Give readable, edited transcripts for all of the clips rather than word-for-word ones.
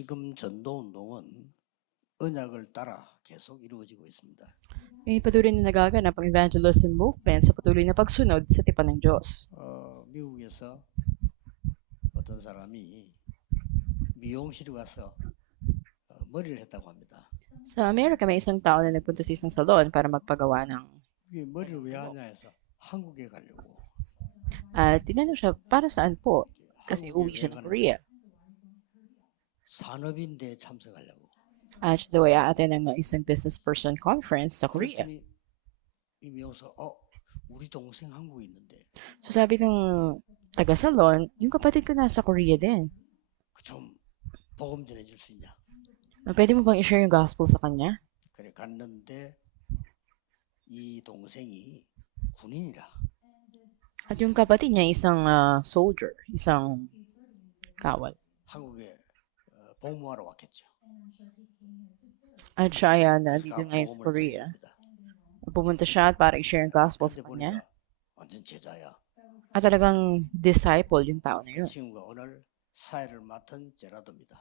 지금 전도운동은 언약을 따라 계속 이루어지고 있습니다. May patuloy na nagaganap ang evangelism movement sa patuloy na pagsunod sa tipan ng Diyos. 미국에서 어떤 사람이 미용실에 가서 머리를 했다고 합니다. Sa Amerika, may isang tao na nagpunta sa isang salon para magpagawa ng... 이게 머리를 왜 하냐 해서 한국에 가려고. tinanong siya, para saan po? Kasi 한국에 uwi 왜 siya ng 가는데? Korea. 산업인대에 참석하려고. At daw ay aaten ng isang business person conference sa Korea. 그랬더니 이 미용사 우리 동생 한국에 있는데 So sabi ng taga-salon, yung kapatid ko nasa Korea din. 좀 복음 전해줄 수 있냐? Pwede mo bang i-share yung gospel sa kanya? 그래 갔는데 이 동생이 군인이라. At yung kapatid niya isang soldier, isang kawal. 한국에 복무하러 왔겠죠. At siya ay 그래서 nandito ngayon sa 복음을 Korea. 전합니다. Pumunta siya para i-share yung gospel 근데 sa kanya. 보니까 완전 제자야. At talagang disciple yung tao na 그 yun. 친구가 오늘 사회를 맡은 제라도입니다.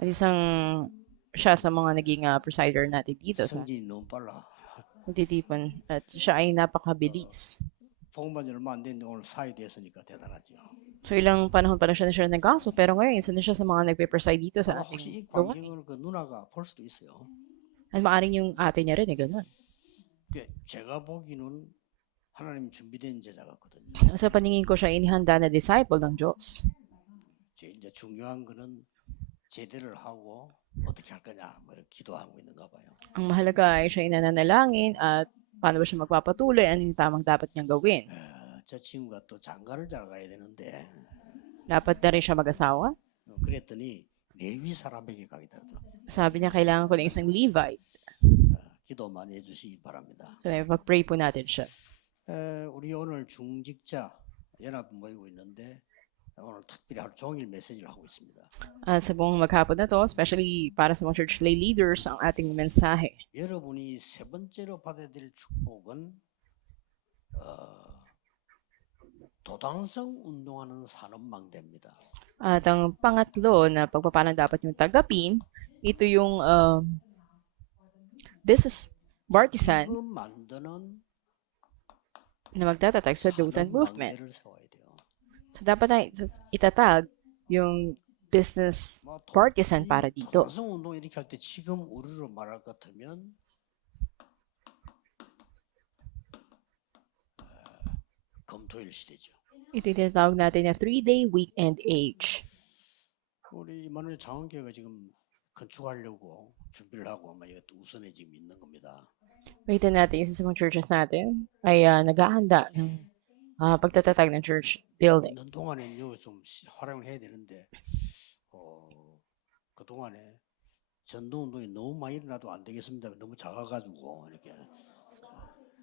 At isang siya sa mga naging presider natin dito sa 성진이 너무 빨라. Titipon. At siya ay napakabilis. 복음만 얼마 안 됐는데 오늘 사회 됐으니까 대단하죠. So ilang panahon pa lang siya na-share ng gospel, pero ngayon isa na siya sa mga nagpe-preside dito sa 혹시 이 ating gawain. 광경을 그 누나가 볼 수도 있어요. At maaaring yung ate niya rin, ganun. 제가 보기는 하나님 준비된 제자 같거든요. Sa paningin ko siya inihanda na disciple ng Diyos. 이제 중요한 거는 제대를 하고 어떻게 할 거냐 뭐 이렇게 기도하고 있는가 봐요. Ang mahalaga ay siya inananalangin at paano ba siya magpapatuloy, ano yung tamang dapat niyang gawin. 저 친구가 또 장가를 잘 가야 되는데 Dapat na rin siya mag-asawa. 그랬더니 레위 사람에게 가겠다더라고요. Sabi niya, kailangan ko ng isang Levite. 기도 많이 해주시기 바랍니다. So mag-pray po natin siya. 우리 오늘 중직자 연합 모이고 있는데 오늘 특별히 하루 종일 메시지를 하고 있습니다. At sa buong maghapon na to, especially para sa mga church lay leaders, ang ating mensahe. 여러분이 세 번째로 받아야 될 축복은 도당성 운동하는 산업망대입니다. At ang pangatlo na pagpapalang dapat yung tanggapin, ito yung business partisan 지금 만드는 na magtatatag sa Dothan movement. 산업망대를 세워야 돼요. So dapat na itatag yung business partisan para dito. 도당성 운동 이렇게 할 때 지금 우리로 말할 것 같으면 검토일 시대죠. Ito yung tinatawag natin na 3-day weekend age. 우리 이만희 장원교회가 지금 건축하려고 준비를 하고 아마 이것도 우선에 지금 있는 겁니다. Makita natin, isa sa mga churches natin ay naghahanda ng pagtatatag ng church building. 있는 동안에 여기 좀 활용을 해야 되는데 그 동안에 전도 운동이 너무 많이 일어나도 안 되겠습니다. 너무 작아가지고 이렇게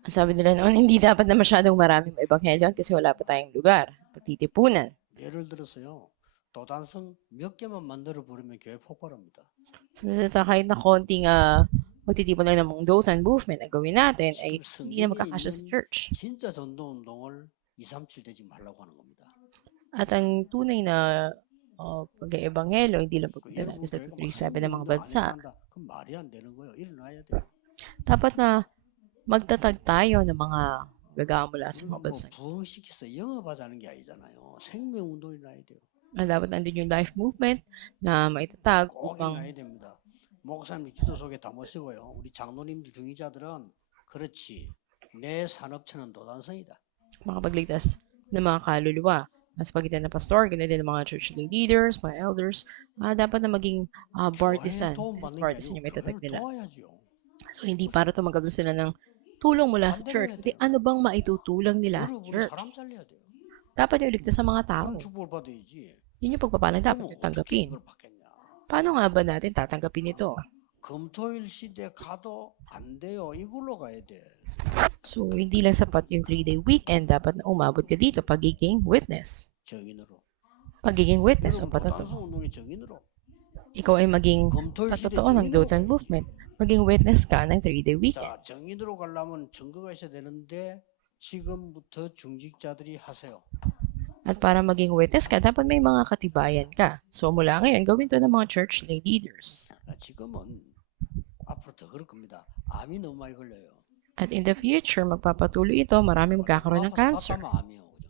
Sabi nila noon, hindi dapat na masyadong maraming ebanghelyon kasi wala pa tayong lugar, pagtitipunan. 예를 들어서요. 도단성 몇 개만 만들어 버리면 교회 폭발합니다. Sabi nila, kahit na konting magtitipon lang ng mga Dothan movement na gawin natin, ay 지금 hindi na 성경에 magkakasya sa 있는 church. 진짜 전도 운동을 237 대 지금 하려고 하는 겁니다. At ang tunay na pag-ebanghelo, hindi lang 그 pagpunta natin sa 교회가 237 ng mga 운동 안 bansa. 일어난다. 그럼 말이 안 되는 거예요. 일어나야 돼요. Dapat na magtatag tayo ng mga gagawa mula sa 우리는 mga bansa. 부흥시켜서 영업하자는 게 아니잖아요. 생명 운동이 나야 돼요. Dapat nandun yung life movement na maitatag 꼭 upang 일어나야 됩니다. 목사님 기도 속에 다 모시고요. 우리 장로님들 중위자들은 그렇지. 내 산업체는 도단성이다. makapagligtas ng mga kaluluwa. Sa pagitan ng pastor, ganun din ng mga church leaders, mga elders, dapat na maging partisan. Business partisan yung maitatag 교회를 nila. 도와야죠. So, hindi para tumanggap na sila ng tulong mula sa church, kundi ano bang maitutulong nila sa 우리 church. 사람 살려야 돼요. Dapat yung iligtas sa mga tao. 그럼 축복을 받아야지. Yun yung pagpapalang dapat 그러면 yung 어떻게 tanggapin. 이걸 받겠냐? Paano nga ba natin tatanggapin ito? 금토일 시대 가도 안 돼요. 이걸로 가야 돼. So, hindi lang sapat yung 3-day weekend, dapat na umabot ka dito, pagiging witness. 정인으로. Pagiging witness o 여러분 patotoo. 도단성 운동의 정인으로. Ikaw ay maging 금토일 시대 patotoo ng 정인으로. Dothan movement. Maging witness ka ng 3-day weekend. 자, 정인으로 가려면 증거가 있어야 되는데 지금부터 중직자들이 하세요. At para maging witness ka, dapat may mga katibayan ka. So mula ngayon, gawin to ng mga church lay leaders. 지금은 앞으로 더 그럴 겁니다. 암이 너무 많이 걸려요. At in the future, magpapatuloy ito, marami magkakaroon ng 아파서 cancer. 답답하면 암이요, 그죠?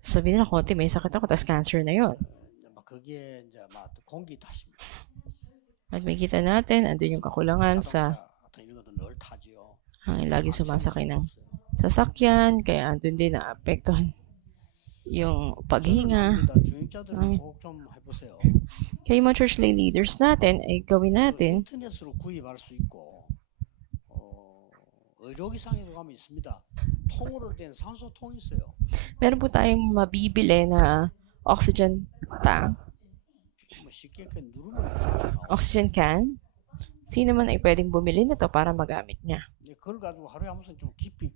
Sabihin nila, konti, may sakit ako, tas cancer na yon. 이제 막 그게 이제 막 공기 탓입니다. At may kita natin, andun yung kakulangan sa 자동차 같은 이런 것도 늘 타지요. lagi sumasakay ng 없어요. sasakyan, kaya andun din naapektuhan yung 저는 paghinga. 합니다. 주행자들은 Ay. 꼭 좀 해보세요. Kaya yung mga church lay leaders natin, ay gawin 그 natin, 인터넷으로 구입할 수 있고 의료기상에도 가면 있습니다. 통으로 된 산소통이 있어요. meron po tayong mabibili na oxygen tank, 뭐 쉽게 이렇게 누르면 나와요. oxygen can. Sino man ay pwedeng bumili nito para magamit niya. 근데 그걸 가지고 하루에 한 번씩 좀 깊이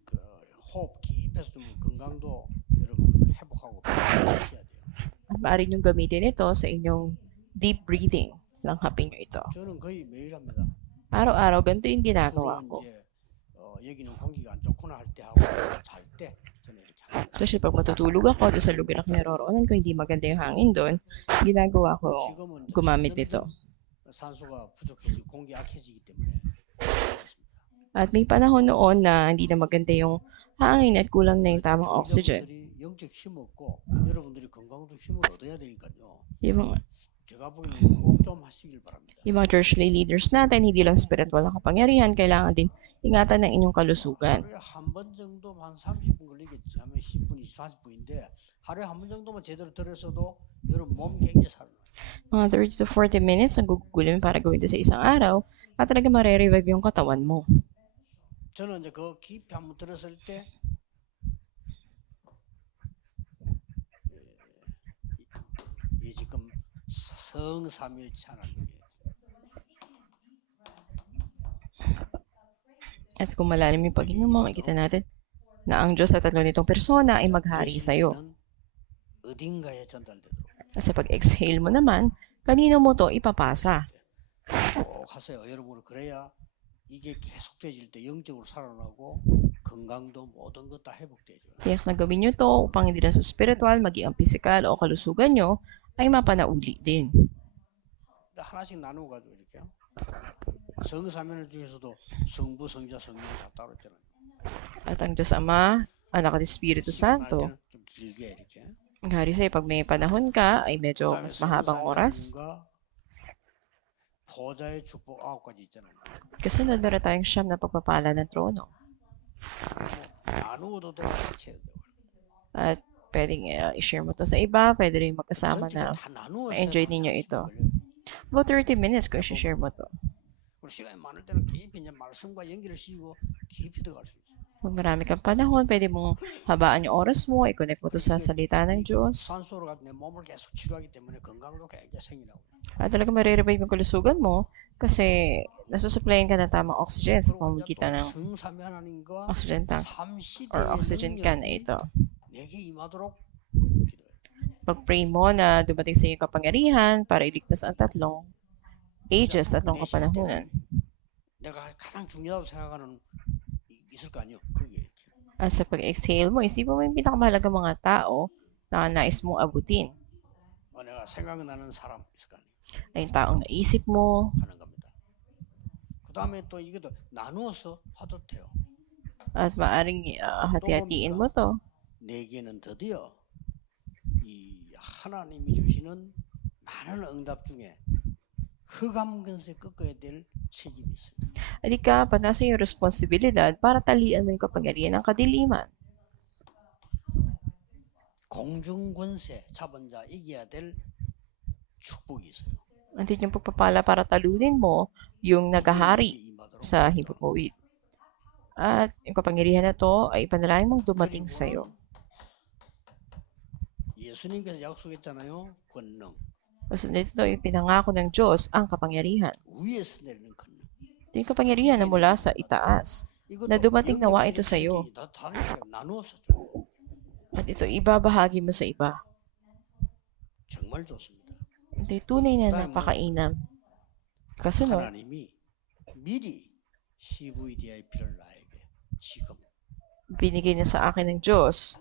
호흡 깊이해서 좀 건강도 여러분 회복하고 하셔야 돼요. At maaari niyong gamitin ito sa inyong deep breathing. Langhapin niyo ito. 저는 거의 매일 합니다. Araw-araw, ganito yung ginagawa 주로 ko. 이제 여기는 공기가 안 좋구나 할 때 하고 잘 때 저는 이렇게 합니다. Especially pag matutulog ako doon sa lugar na kinaroroonan ko, hindi maganda yung hangin doon, ginagawa ko 지금은 이제 gumamit 점점 nito. 산소가 부족해지고 공기 약해지기 때문에 그렇습니다. At may panahon noon na hindi na maganda yung hangin at kulang na yung tamang oxygen. 여러분들이 영적 힘 얻고 여러분들이 건강도 힘을 얻어야 되니까요. Yung mga, 제가 보기에는 꼭 좀 하시길 바랍니다. yung mga church lay leaders natin, hindi lang spiritual na kapangyarihan, kailangan din ingatan ng inyong kalusugan. 하루에 한 번 정도 한 30분 걸리겠지 하면 10분, 20, 30분인데 하루에 한 번 정도만 제대로 들었어도 여러분 몸 굉장히 살아나요. Mga 30 to 40 minutes ang gugugulin para gawin ito sa isang araw at talaga mare-revive yung katawan mo. 저는 이제 그 깊이 한번 들었을 때 이 지금 성삼일체 하나님이에요. At kung malalim yung paghinga mo, makikita natin na ang Diyos sa tatlo nitong persona ay maghari sa'yo. 내쉬는 어딘가에 전달되도록 Kasi pag exhale mo naman, kanino mo to ipapasa? 꼭 하세요. 여러분 그래야 이게 계속되질 때 영적으로 살아나고 건강도 모든 것 다 회복되죠. Tiyak na gawin nyo to upang hindi lang sa spiritual, maging ang physical o kalusugan nyo ay mapanauli din. 하나씩 나누어 가지고 이렇게 성삼위일 중에서도 성부, 성자, 성령 다 따로 있잖아요. At ang Diyos Ama, Anak at Espiritu 시간 날 Santo, 때는 좀 길게 이렇게. maghari sa'yo pag may panahon ka ay medyo 그다음에 mas mahabang oras. 성삼위 하나님과 보좌의 축복 9가지 있잖아요. Kasunod, meron tayong siyam na pagpapala ng trono. 나누어도 되고 같이 해도 되고. At pwedeng i-share mo to sa iba, pwede rin magkasama 전체가 na 다 나누어서 ma-enjoy 해도 한 ninyo 30분 ito. 걸려요. about 30 minutes kung i-share mo to. 우리 시간이 많을 때는 깊이 이제 말씀과 연기를 씌우고 깊이 들어갈 수 있어요. Kung marami kang panahon, pwede mong habaan yung oras mo, i-connect mo to sa salita ng Diyos. 산소로 가지고 내 몸을 계속 치료하기 때문에 건강도 굉장히 생기라고. At talaga marirevive yung kalusugan mo kasi nasusupplyan ka ng tamang oxygen sa 그리고 이제 또 pamamagitan ng 성삼위 하나님과 oxygen tank 삼시대의 or oxygen can na 능력이 ito. 내게 임하도록 기도해요. Pag-pray mo na dumating sa iyo yung kapangyarihan para iligtas ang tatlong ages, tatlong kapanahunan. 내가 가장 중요하다고 생각하는 있을 거 아니에요. 그게 이렇게. At sa pag-exhale mo, isipin mo yung pinakamahalaga mga tao na nais mong abutin. 내가 생각나는 사람 있을 거 아니에요. Ay yung taong naisip mo. 하는 겁니다. 그 다음에 또 이것도 나누어서 하도 돼요. At maaring hati-hatiin mo to. 내게는 드디어 이 하나님이 주시는 많은 응답 중에 흑암 근세 꺾어야 될 책임이 있어요. At ikapat nasa iyong responsibilidad para talian mo yung kapangyarihan ng kadiliman. 공중 권세 잡은 자 이겨야 될 축복이 있어요. Andun yung pagpapala para talunin mo yung nagahari sa himpapawid. At yung kapangyarihan na to ay ipanalangin mong dumating sa iyo. 예수님께서 약속했잖아요. 권능. Kasi dito yung pinangako ng Diyos ang kapangyarihan. 위에서 내리는 권능. Ito yung kapangyarihan na mula sa itaas. Na dumating nawa ito sa iyo. 나누어서 줘. At ito ibabahagi mo sa iba. 정말 좋습니다. Ito yung tunay na napakainam. Kasunod, 하나님이 미리 CVDIP를 나에게 지금 binigay na sa akin ng Diyos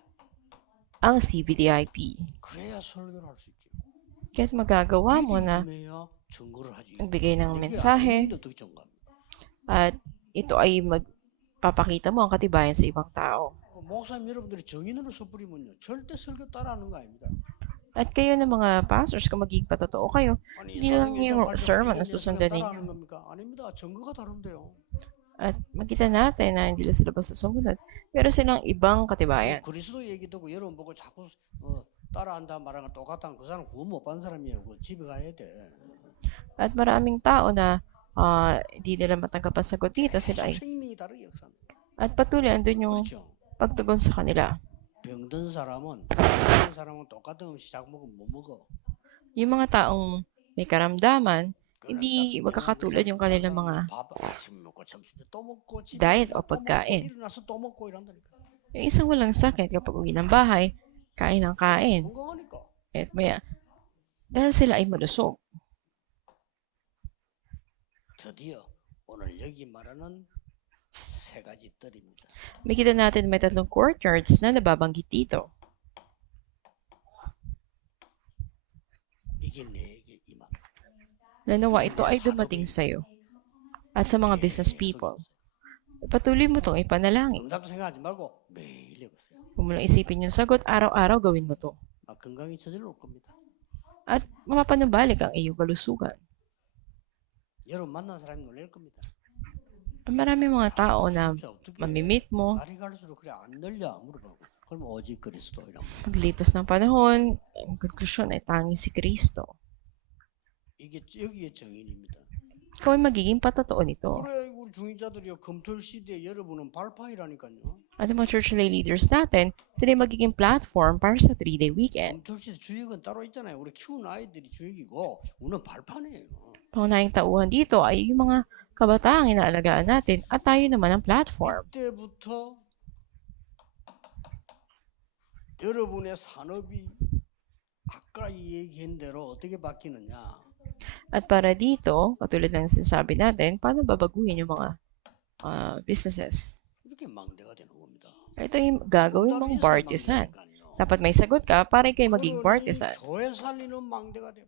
ang CVDIP. 그래야 설교를 할 수 있지. Kaya't magagawa mo 미리 na 임해야 증거를 하지. magbigay ng 이게 안 mensahe 했는데 어떻게 증거합니까? at ito ay magpapakita mo ang katibayan sa ibang tao. 목사님 여러분들이 정인으로 섣부리면요 절대 설교 따라하는 거 아닙니다. At kayo ng mga pastors, kung magiging patotoo kayo, 아니 hindi lang 사도행전 yung 8장 sermon na 그리고 susundan 따라하는 ninyo. 겁니까? 아닙니다. 증거가 다른데요. At makita natin na hindi lang sila basta sumunod, pero silang ibang katibayan. 그리스도 얘기 듣고 여러분 보고 자꾸 따라한다 말하는 거 똑같다는 그 사람 구원 못 받은 사람이에요. 그 집에 가야 돼. At maraming tao na hindi nila matanggap ang sagot dito, sila ay, 생명이 다르게 역사. at patuloy andun yung 그렇죠. pagtugon sa kanila. 병든 사람은 똑같은 음식 자꾸 먹으면 못 먹어. Yung mga taong may karamdaman, hindi magkakatulad yung kanilang mga 밥 아침 먹고 점심 또 먹고 집에 diet 가서 o 또 pagkain. 먹고 일어나서 또 먹고 이런다니까. Yung isang walang sakit kapag uwi ng bahay, kain ng kain. 건강하니까. At maya, dahil sila ay malusog. 드디어 오늘 여기 말하는 세 가지 뜰입니다. Makita natin may tatlong courtyards na nababanggit dito. 이게 내게 임한. Nanawa ito ay dumating sa iyo at sa mga business people. Patuloy mo itong ipanalangin. 응답 생각하지 말고 매일 해보세요. Huwag mo lang isipin yung sagot, araw-araw gawin mo to. 건강이 저절로 올 겁니다. At mapapanumbalik ang iyong kalusugan. 여러분 만난 사람이 놀랄 겁니다. Marami mga tao na 진짜 어떻게 mamimit mo, 날이 갈수록 그래 안 늘려 물어보고 그럼 오직 그리스도 이런 거. paglipas ng panahon, ang konklusyon ay tanging si Kristo. 이게 여기에 정인입니다. Ikaw ay magiging patotoo nito. 그래 우리 중인자들이요 금토일 시대에 여러분은 발판이라니까요. At yung mga church lay leaders natin, sila yung magiging platform para sa 3-day weekend. 금토일 시대 주역은 따로 있잖아요. 우리 키우는 아이들이 주역이고 우리는 발판이에요. Pangunahing tauhan dito ay yung mga kabataang inaalagaan natin at tayo naman ang platform. 이때부터 여러분의 산업이 아까 얘기한 대로 어떻게 바뀌느냐. At para dito, katulad ng sinasabi natin, paano babaguhin yung mga businesses? 이렇게 망대가 되는 겁니다. Ito yung gagawin mong partisan. Dapat may sagot ka para kayo maging partisan. 교회 살리는 망대가 돼.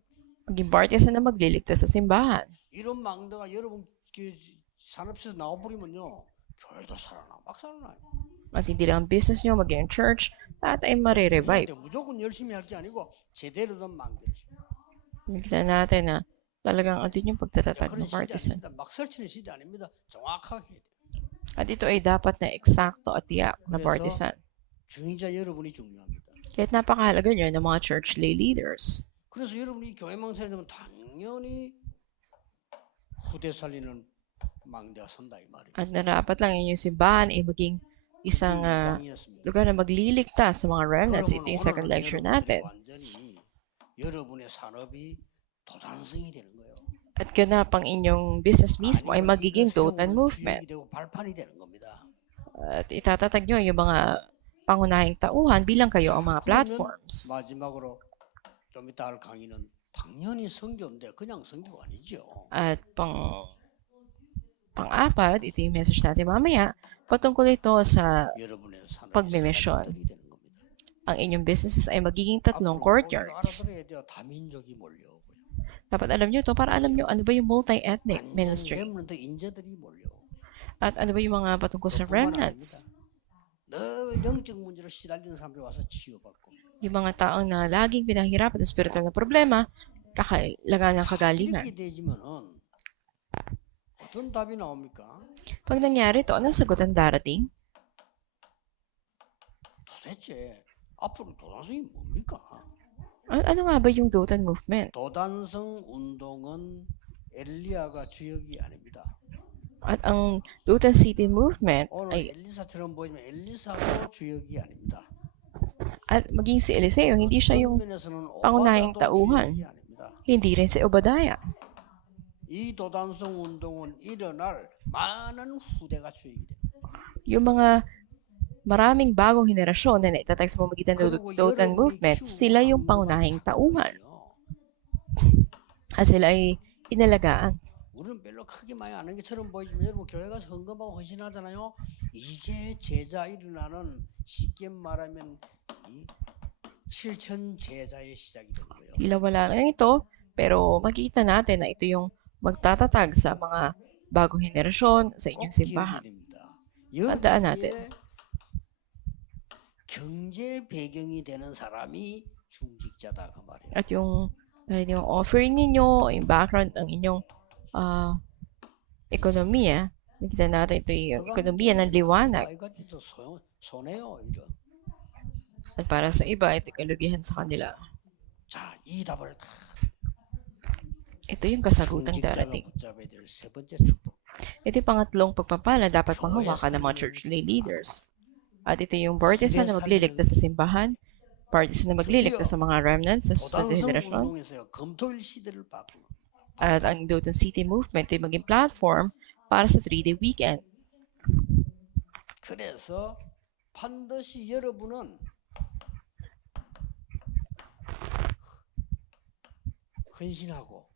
Maging partisan na magliligtas sa simbahan. 이런 망대가 여러분 산업에서 나와버리면요. 교회도 살아나. 막 살아나요. At hindi lang ang business nyo, maging church, lahat ay marirevive. 근데 무조건 열심히 할 게 아니고 제대로 된 망대를. Makita natin na talagang andun yung pagtatatag 그런 ng 시대 partisan. 아닙니다. 막 설치는 시대 아닙니다. 정확하게 해야 돼요. At ito ay dapat na eksakto at tiyak na 그래서 partisan. 중인자 여러분이 중요합니다. Kaya't napakahalaga nyo ng mga church lay leaders. 그래서 여러분이 교회 망설이 되면 당연히 후대 살리는 망대가 선다 이 말이에요. At narapat lang inyong simbahan ay maging isang 이강이었습니다. lugar na magliligtas sa mga remnants. Ito 그러면 yung second 오늘은 lecture 여러분들이 natin. 완전히 여러분의 산업이 도단성이 되는 거예요. At ganap ang inyong business mismo ay 아니면 magiging 이거 Dothan 세우면 movement. 주역이 되고 발판이 되는 겁니다. At itatatag nyo yung mga pangunahing tauhan bilang kayo ang mga 그러면 platforms. 마지막으로 좀 이따 할 강의는 당연히 선교인데 그냥 선교가 아니죠. At pang-apat, ito yung message natin mamaya, patungkol ito sa 여러분의 산업이 pagmimisyon. 세 가지 뜰이 되는 겁니다. Ang inyong businesses ay magiging tatlong 앞으로 우리가 courtyards. 알아들어야 돼요. 다민족이 몰려오고요. Dapat alam nyo ito para alam nyo ano ba yung multi-ethnic 완전 ministry. 렘넌트 인재들이 몰려오고 At ano ba yung mga patungkol sa 그뿐만 remnants. 늘 영적 문제로 시달리는 사람들이 와서 치유받고 Yung mga taong na laging pinahirapan ng spiritual na problema, kakailangan ng kagalingan. 이렇게 되지면은 어떤 답이 나옵니까? Pag nangyari ito, anong sagot ang darating? 도대체 앞으로 도단성이 뭡니까? Ano nga ba yung Dothan movement? 도단성 운동은 엘리야가 주역이 아닙니다. At ang Dothan City movement 오늘 ay, 엘리사처럼 보이지만 엘리사도 주역이 아닙니다. at maging si Eliseo, hindi siya yung 어떤 면에서는 pangunahing 오바다도 tauhan. 주역이 아닙니다. Hindi rin si Obadiah. 이 도단성 운동은 일어날 많은 후대가 주역이 됩니다. Yung mga maraming bagong henerasyon na naitatag sa pamagitan ng 그리고 Dothan 여러분이 movement, 키우고 sila yung 안무가 pangunahing 작은 tauhan. 것이요. At sila ay inalagaan. 우리는 별로 크게 많이 안 하는 것처럼 보이지만 여러분 교회 가서 헌금하고 헌신하잖아요. 이게 제자 일어나는 쉽게 말하면 이 7천 제자의 시작이 되는 거예요. Tila wala lang ito, pero makikita natin na ito yung magtatatag sa mga bagong henerasyon sa inyong 꼭 기억해야 simbahan. 됩니다. Tandaan natin. 여기에 경제 배경이 되는 사람이 중직자다 그 말이에요. At yung offering ninyo, yung background ng inyong ekonomiya, makikita natin ito yung ekonomiya ng liwanag. 아이 가지고도 손해요 이런. At para sa iba, ito kalugihan sa kanila. 자, 이 답을 다 Ito yung kasagutan 중직자가 darating. 붙잡아야 될 세 번째 축복. Ito yung pangatlong pagpapala dapat panghawakan ng mga church lay leaders. At ito yung partisan na magliligtas sa simbahan, partisan na magliligtas sa mga remnants sa susunod na 도당성 henerasyon. 운동에서요 검토일 시대를 바꾸는. At ang Dothan City Movement ay maging platform para sa 3-day weekend. 그래서 반드시 여러분은 헌신하고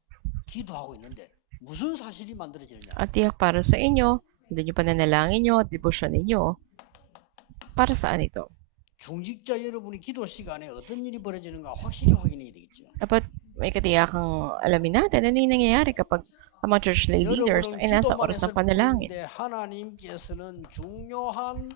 기도하고 있는데 무슨 사실이 만들어지느냐? At tiyak para sa inyo, hindi yung pananalangin nyo at debosyon ninyo. Para saan ito? 중직자 여러분이 기도 시간에 어떤 일이 벌어지는가 확실히 확인해야 되겠죠. Dapat may katiyakang alamin natin ano yung nangyayari kapag ang mga church lay leaders 여러분은 ay nasa 기도만 oras 했을 ng panalangin. 뿐인데 하나님께서는 중요한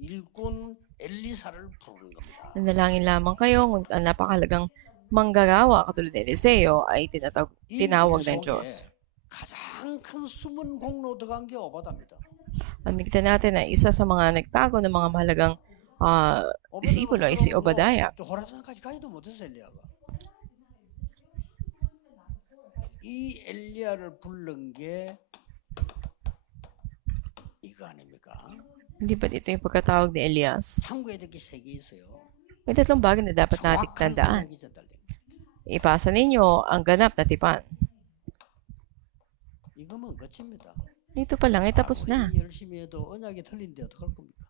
일꾼 엘리사를 부르는 겁니다. Nanalangin lamang kayo, ngunit ang napakalagang manggagawa katulad ni Eliseo ay 이 tinawag 일 ng 속에 Diyos. 가장 큰 숨은 공로 들어간 게 오바다입니다. Ang makikita natin na isa sa mga nagtago ng mga mahalagang disipulo ay si Obadiah. 호라산까지 가지도 못했어 엘리야가. 이 엘리야를 부른 게 이거 아닙니까? Hindi ba ito yung pagkatawag ni Elias? 참고해야 될 게 세 개 있어요. May tatlong bagay na dapat natin 정확한 tandaan. 언약이 전달됩니다. Ipasa ninyo ang ganap na tipan. 이거면 끝입니다. Dito pa lang ay tapos na. 아무리 열심히 해도 언약이 틀린데 어떡할 겁니까?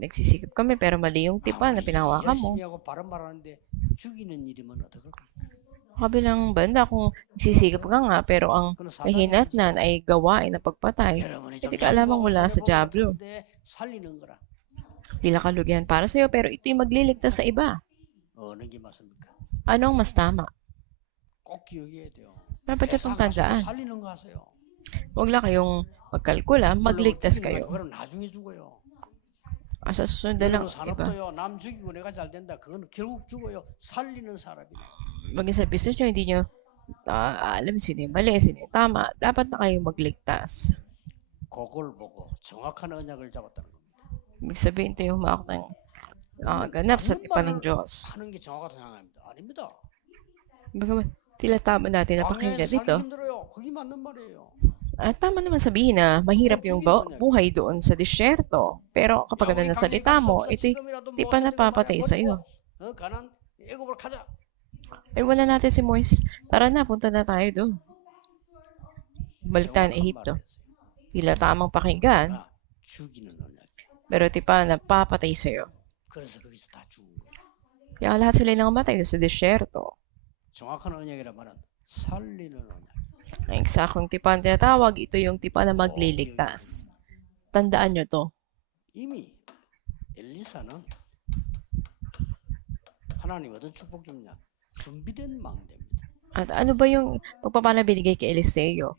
Nagsisikap kami pero mali yung tipan na 아무리 pinahawakan mo. 열심히 하고 바른 말하는데 죽이는 일이면 어떡할 겁니까? Kabilang banda kung nagsisikap ka nga pero ang 그건 kahinatnan ay gawain na pagpatay, 여러분이 hindi ka alamang mula sa Diablo. 살리는 거라. Tila kalugihan para sa'yo pero ito yung magliligtas sa iba. 어느 게 맞습니까? Anong mas tama? 꼭 기억해야 돼요. Dapat nyo itong 대사가 tandaan. 살리는 거 하세요. Huwag lang kayong magkalkula, magligtas 물론 kayo. 그건 나중에 죽어요. Sa susunod na lang, 여러분 iba. 산업도요. 남 죽이고 내가 잘 된다. 그건 결국 죽어요. 살리는 사람이. Maging sa business nyo, hindi nyo alam sino yung mali, sino yung tama. Dapat na kayong magligtas. 그걸 보고 정확한 언약을 잡았다는 겁니다. Ibig sabihin, ito yung humak ng ganap sa tipan ng Diyos. 하는 게 정확하다 생각합니다. 아닙니다. Bagaman, tila tama natin na 광야에서 pakinggan 살기 dito. 힘들어요. 그게 맞는 말이에요. At tama naman sabihin na mahirap yung buhay doon sa disyerto. Pero kapag ano na salita mo, ito'y di pa napapatay sa iyo. 가난 애굽을 가자. Ay wala natin si Moises. Tara na, punta na tayo doon. Balik tayo ng Ehipto. Tila tamang pakinggan, 나 죽이는 언약. pero di pa napapatay sa iyo. 그래서 거기서 다 죽은 거예요. Kaya lahat sila nang matay doon sa disyerto. 정확한 언약이란 말은 살리는 언약. Ang eksaktong tipan tinatawag, ito yung tipan na magliligtas. Tandaan nyo to. 이미 엘리사는 하나님 어떤 축복 줍냐? 준비된 망대입니다. At ano ba yung pagpapala binigay kay Eliseo?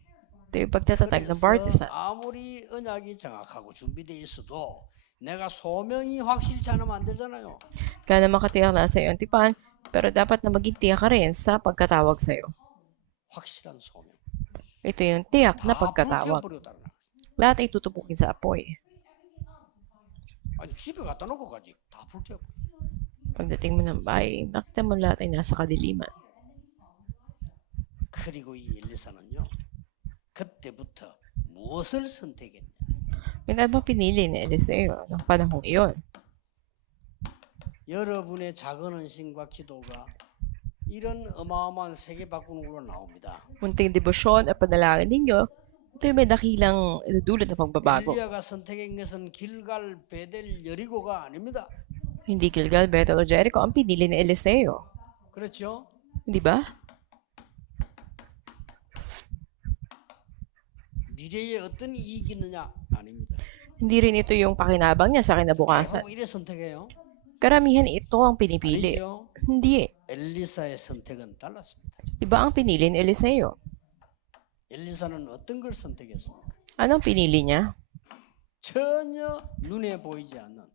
Ito yung pagtatatag ng 그래서 partisan. 아무리 언약이 정확하고 준비되어 있어도 내가 소명이 확실치 않으면 안 되잖아요. Kaya naman katiyak na sa iyo ang tipan, pero dapat na maging tiyak ka rin sa pagkatawag sa iyo. 확실한 소명. Ito yung tiyak na 다 pagkatawag. 불태워버렸다는 거예요. Lahat ay tutupukin sa apoy. 아니 집에 갖다 놓고 가지. 다 불태워버려. Pagdating mo ng bahay, makita mo lahat ay nasa kadiliman. 그리고 이 엘리사는요. 그때부터 무엇을 선택했냐? Yun ano ba pinili ni Eliseo ng panahong iyon? 여러분의 작은 헌신과 기도가 이런 어마어마한 세계 바꾸는 걸로 나옵니다. Munting debosyon at panalangin ninyo, ito yung may dakilang idudulot na pagbabago. 엘리야가 선택한 것은 길갈, 베델, 여리고가 아닙니다. Hindi Gilgal, Bethel o Jericho ang pinili ni Eliseo. 그렇죠? Hindi ba? 미래에 어떤 이익이 있느냐? 아닙니다. Hindi rin ito yung pakinabang niya sa kinabukasan. 계속 이래 선택해요. Karamihan ito ang pinipili. 아니죠. Hindi eh. 엘리사의 선택은 달랐습니다. Iba ang pinili ni Eliseo. 엘리사는 어떤 걸 선택했습니까? Anong pinili niya? 전혀 눈에 보이지 않는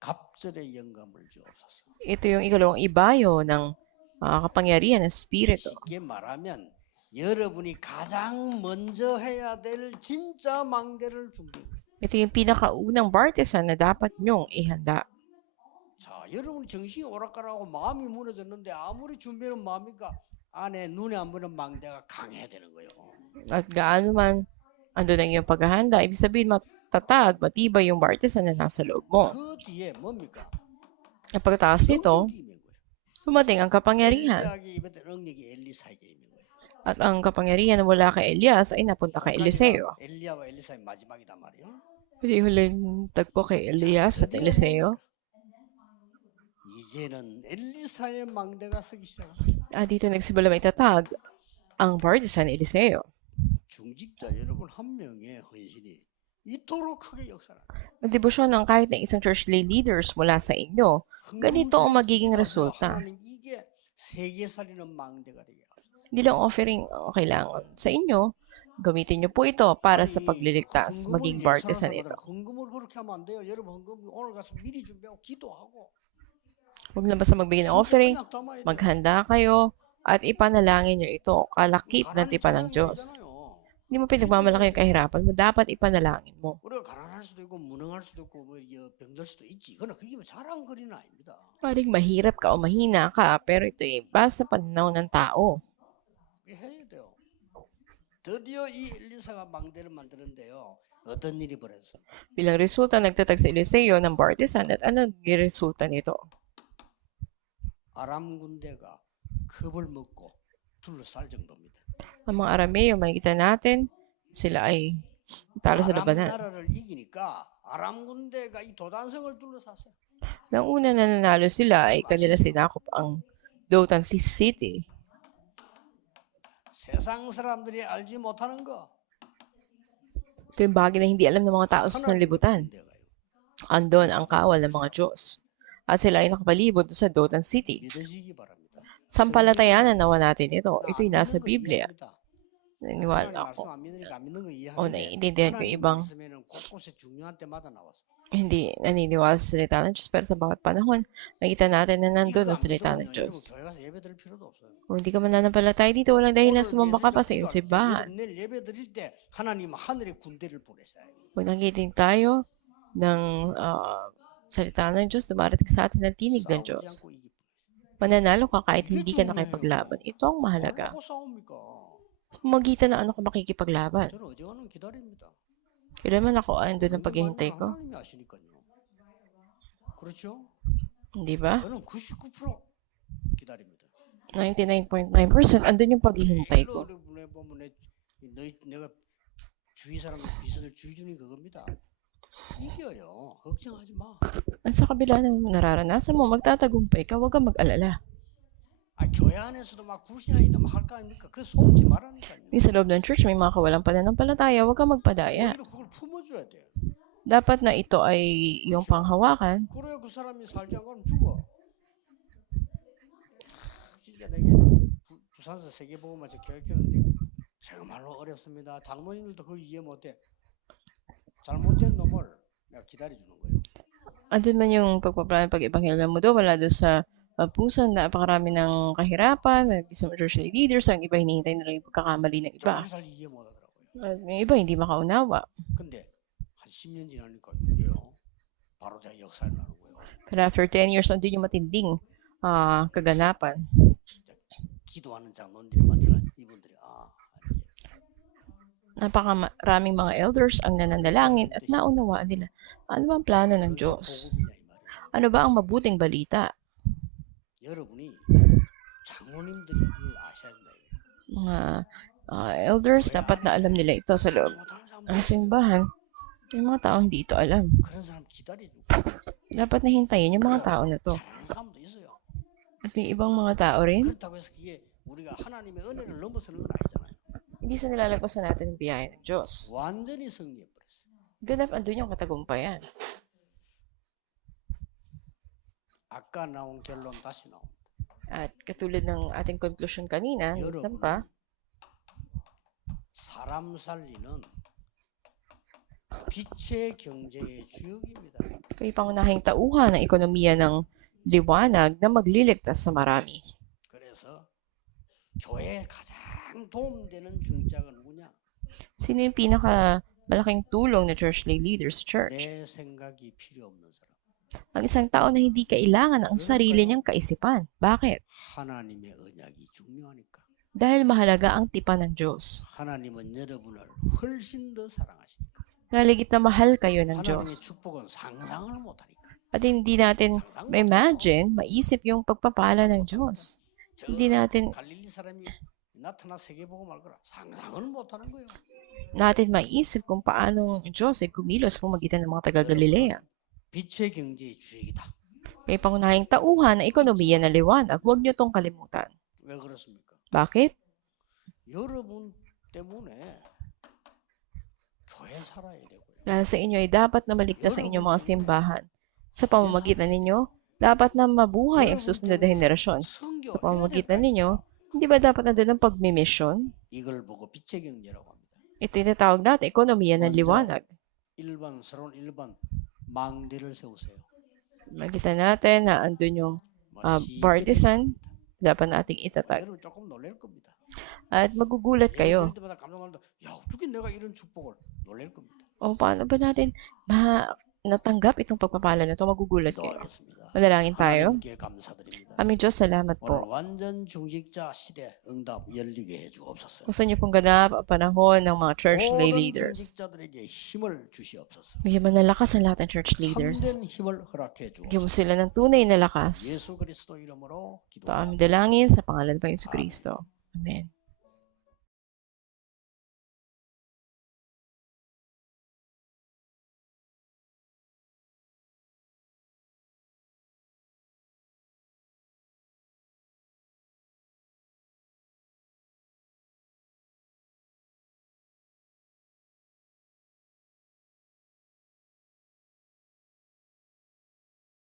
갑절의 영감을 주옵소서. Ito yung ikalawang ibayo ng kapangyarihan ng Espiritu. 쉽게 말하면 여러분이 가장 먼저 해야 될 진짜 망대를 준비해요. Ito yung pinakaunang bartisan na dapat nyong ihanda. 자, 여러분 정신이 오락가락하고 마음이 무너졌는데 아무리 준비는 마음이니까 안에 눈에 안 보이는 망대가 강해야 되는 거예요. At gaano man andun ang iyong paghahanda, ibig sabihin matatag, matibay yung bartisan na nasa loob mo. 그 뒤에 뭡니까? At pagkatapos nito, 능력이 있는 거예요. dumating ang kapangyarihan. 엘리야에게 입었던 능력이 엘리사에게 있는 거예요. At ang kapangyarihan na wala kay Elias ay napunta kay Eliseo. 엘리야와 엘리사의 마지막이단 말이에요. Ito yung huling tagpo kay Elias at Eliseo. 이제는 엘리사의 망대가 서기 시작합니다. At dito nagsimula maitatag ang bartisan ni Eliseo. 중직자 여러분 한 명의 헌신이 이토록 크게 역사합니다. Ang debosyon ng kahit na isang church lay leaders mula sa inyo, ganito ang magiging resulta. 하나님 이게 세계 살리는 망대가 되게 하소서. Hindi lang offering ang kailangan sa inyo, gamitin niyo po ito para sa pagliligtas, maging bartisan ito. 헌금을 그렇게 하면 안 돼요. 여러분 헌금 오늘 가서 미리 준비하고 기도하고 Huwag na basta magbigay ng offering, 그냥 담아야 돼요. maghanda kayo, at ipanalangin niyo ito, kalakip ng 가난이 tipan ng 자랑이 Diyos. 아니잖아요. Hindi mo pinagmamalaki yung kahirapan mo, dapat ipanalangin mo. 우리가 가난할 수도 있고 무능할 수도 있고 뭐 병들 수도 있지. 그러나 그게 뭐 자랑거리는 아닙니다. Paring mahirap ka o mahina ka, pero ito ay basta pananaw ng tao. 이게 해야 돼요. 드디어 이 엘리사가 망대를 만드는데요. 어떤 일이 벌어졌어요? Bilang resulta, nagtatag sa Eliseo ng bartisan at ano yung resulta nito? 아람 군대가 겁을 먹고 둘러쌀 정도입니다. Ang mga Arameo, makikita natin, sila ay talo sa 아람 labanan. 나라를 이기니까 아람 군대가 이 도단성을 둘러쌌어요. Nang una na nanalo sila ay kanila sinakop ang Dothan City. 세상 사람들이 알지 못하는 거. Ito yung bagay na hindi alam ng mga tao sa sanlibutan. 군대가요. Andon ang kawal ng mga Diyos. At sila ay nakapalibot sa Dothan City. 믿으시기 바랍니다. Sampalatayanan nawa natin ito. 나 Ito'y 안 nasa 믿는 거 Biblia. 이해합니다. Naniniwala 하나님 말씀 ako. 안 믿으니까 안 믿는 거 O 이해하는데 naiintindihan ko yung 하나님 ibang 말씀에는 곳곳에 중요한 때마다 나왔어. hindi naniniwala sa salita ng Diyos. Pero sa bawat panahon, nakita natin na nandun 이거 ang 안 salita ng 믿으면 여러분 Diyos. 교회 가서 예배 드릴 필요도 없어요. Kung hindi ka mananampalataya dito, walang dahilan 오늘 sumamba ka pa sa 메시지 iyong 기도할 때 simbahan. 여러분 내일 예배 드릴 때 하나님 하늘의 군대를 보내셔요. Kung nakikinig tayo ng salita ng Diyos, dumarating sa atin ang tinig ng 싸우지 Diyos. 않고 이기. Mananalo ka kahit 이게 hindi ka 중요해요. nakipaglaban. Ito ang mahalaga. 뭐라고 싸웁니까? Magitan na ano ka makikipaglaban. 저는 어지간하면 기다립니다. Kailan man ako andun ang 언제 paghihintay 말만 ko. 하나님이 아시니까요. 그렇죠? Hindi ba? 저는 99% 기다립니다. 99.9% andun yung paghihintay ko. 보면 내가 주위 사람들 비서들 주의주는 그겁니다. 이겨요. 걱정하지 마. At sa kabila ng nararanasan mo, magtatagumpay ka, huwag kang mag-alala. 교회 안에서도 막 굴신이나 이놈 할 거 아닙니까? 그 속지 말라니까요. Yung sa loob ng church, may mga kawalang pananampalataya, huwag kang magpadaya. 오히려 그걸 품어줘야 돼요. Dapat na ito ay iyong panghawakan. 그래야 그 사람이 살지 않으면 죽어. 진짜 내게 부산서 세계보고만 저 교육했는데 정말로 어렵습니다. 장로님들도 그걸 이해 못해. 잘못된 놈을 내가 기다려주는 거예요. Andun man yung pagpaplano, pag-ebanghelyo mo doon, wala doon sa puso, napakarami ng kahirapan, may isang church leaders, ang iba hinihintay nila yung pagkakamali ng iba. 잘 이해 못하더라고요. At yung iba hindi makaunawa. 근데 한 10년 지나니까 이게요. 바로 제가 역사를 나는 거예요. Pero after 10 years, andun yung matinding kaganapan. 기도하는 장로님들이 많잖아요. 이분들이 이렇게 Napakaraming mga elders ang nananalangin at naunawaan nila ano ba ang plano ng 그게 Diyos. 복음이냐 이 말이에요. Ano ba ang mabuting balita? 여러분이 장로님들이 이걸 아셔야 된다. Mga elders, dapat na alam nila ito sa loob 못하는 사람 ng simbahan. Yung mga tao hindi ito alam. 그런 사람 기다려주고 Dapat na hintayin yung mga tao na to. 잘하는 사람도 있어요. At may ibang mga tao rin, 그렇다고 해서 그게 우리가 하나님의 은혜를 넘어서는 건 아니잖아요. hindi sa nilalagpasan natin ang biyaya ng Diyos. 완전히 승리해버렸어요. Ganap andun yung katagumpayan. 아까 나온 결론 다시 나옵니다. At katulad ng ating conclusion kanina, minsan pa, 여러분은 사람 살리는 빛의 경제의 주역입니다. kayo pangunahing tauhan ng ekonomiya ng liwanag na magliligtas sa marami. 그래서 교회에 가장 도움되는 중자가 누구냐? Sino yung pinakamalaking tulong na church lay leaders sa church? 내 생각이 필요 없는 사람. Ang isang tao na hindi kailangan ng sarili niyang kaisipan. Bakit? 하나님의 언약이 중요하니까. Dahil mahalaga ang tipan ng Diyos. 하나님은 여러분을 훨씬 더 사랑하시니까. Naligit na mahal kayo ng 하나님의 Diyos. 축복은 상상을 못하니까. At hindi natin ma-imagine, maisip yung pagpapala ng Diyos. 저 Hindi natin 갈릴리 사람이 나타나 세계 보고 말 거라 상상을 못하는 거예요. maisip kung paano ang Diyos ay kumilos sa pamagitan ng mga taga-Galilea. 빛의 경제의 주역이다. May pangunahing tauhan ng ekonomiya ng liwanag. Huwag niyo tong kalimutan. 왜 그렇습니까? Bakit? 여러분 때문에 교회 살아야 되고요. Dahil sa inyo ay dapat na maligtas ang inyong mga simbahan. Sa pamamagitan ninyo, dapat na mabuhay ang susunod na henerasyon. Sa pamamagitan ninyo, hindi ba dapat na doon ang pagmimisyon? 이걸 보고 빛의 경제라고 합니다. Ito yung tinatawag natin, ekonomiya ng liwanag. 1번, 서론 1번 망대를 세우세요. Makita natin na andun yung partisan, dapat nating itatag. 여러분 조금 놀랄 겁니다. At magugulat 예배 kayo. 드릴 때마다 감동한다. 야, 어떻게 내가 이런 축복을 놀랄 겁니다. O paano ba natin natanggap itong pagpapala na ito? Magugulat kayo. 기도하겠습니다. Manalangin tayo. 하나님께 감사드립니다. Aming Diyos, salamat 오늘 po. 완전 중직자 시대 응답 열리게 해주옵소서. Gusto niyo pong ganap ang panahon ng mga church lay 모든 leaders. 중직자들에게 힘을 주시옵소서. Bigyan mo ng lakas ang lahat ng church leaders. 참된 힘을 허락해 Bigyan mo 주옵소서. sila ng tunay na lakas. 예수 그리스도 이름으로 Ito ang aming 기도합니다. dalangin sa pangalan ng Panginoon Kristo. Amen.